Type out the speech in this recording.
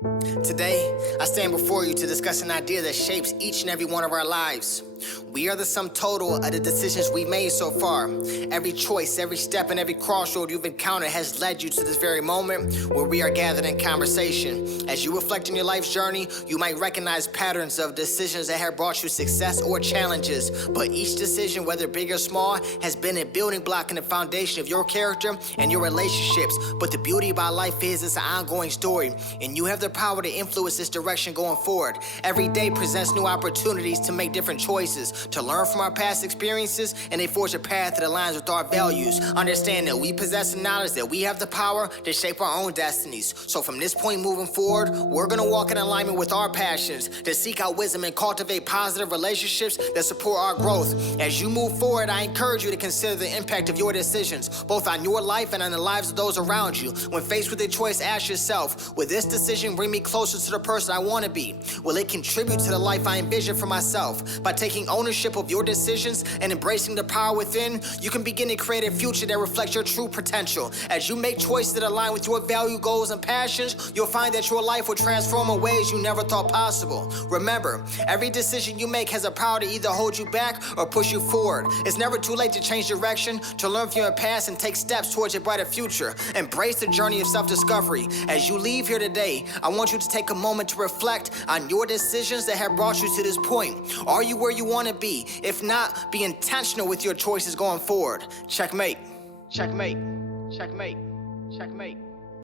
Today, I stand before you to discuss an idea that shapes each and every one of our lives. We are the sum total of the decisions we've made so far. Every choice, every step, and every crossroad you've encountered has led you to this very moment where we are gathered in conversation. As you reflect on your life's journey, you might recognize patterns of decisions that have brought you success or challenges. But each decision, whether big or small, has been a building block and the foundation of your character and your relationships. But the beauty about life is it's an ongoing story, and you have the power to influence this direction going forward. Every day presents new opportunities to make different choices, to learn from our past experiences, and they forge a path that aligns with our values. Understand that we possess the knowledge that we have the power to shape our own destinies. So from this point moving forward, we're gonna walk in alignment with our passions, to seek out wisdom and cultivate positive relationships that support our growth. As you move forward, I encourage you to consider the impact of your decisions, both on your life and on the lives of those around you. When faced with a choice, ask yourself, will this decision bring me closer to the person I want to be? Will it contribute to the life I envision for myself? By taking ownership of your decisions and embracing the power within, you can begin to create a future that reflects your true potential. As you make choices that align with your value, goals, and passions, you'll find that your life will transform in ways you never thought possible. Remember, every decision you make has a power to either hold you back or push you forward. It's never too late to change direction, to learn from your past, and take steps towards a brighter future. Embrace the journey of self-discovery. As you leave here today, I want you to take a moment to reflect on your decisions that have brought you to this point. Are you where you want to be? If not, be intentional with your choices going forward. Checkmate. Checkmate. Checkmate. Checkmate.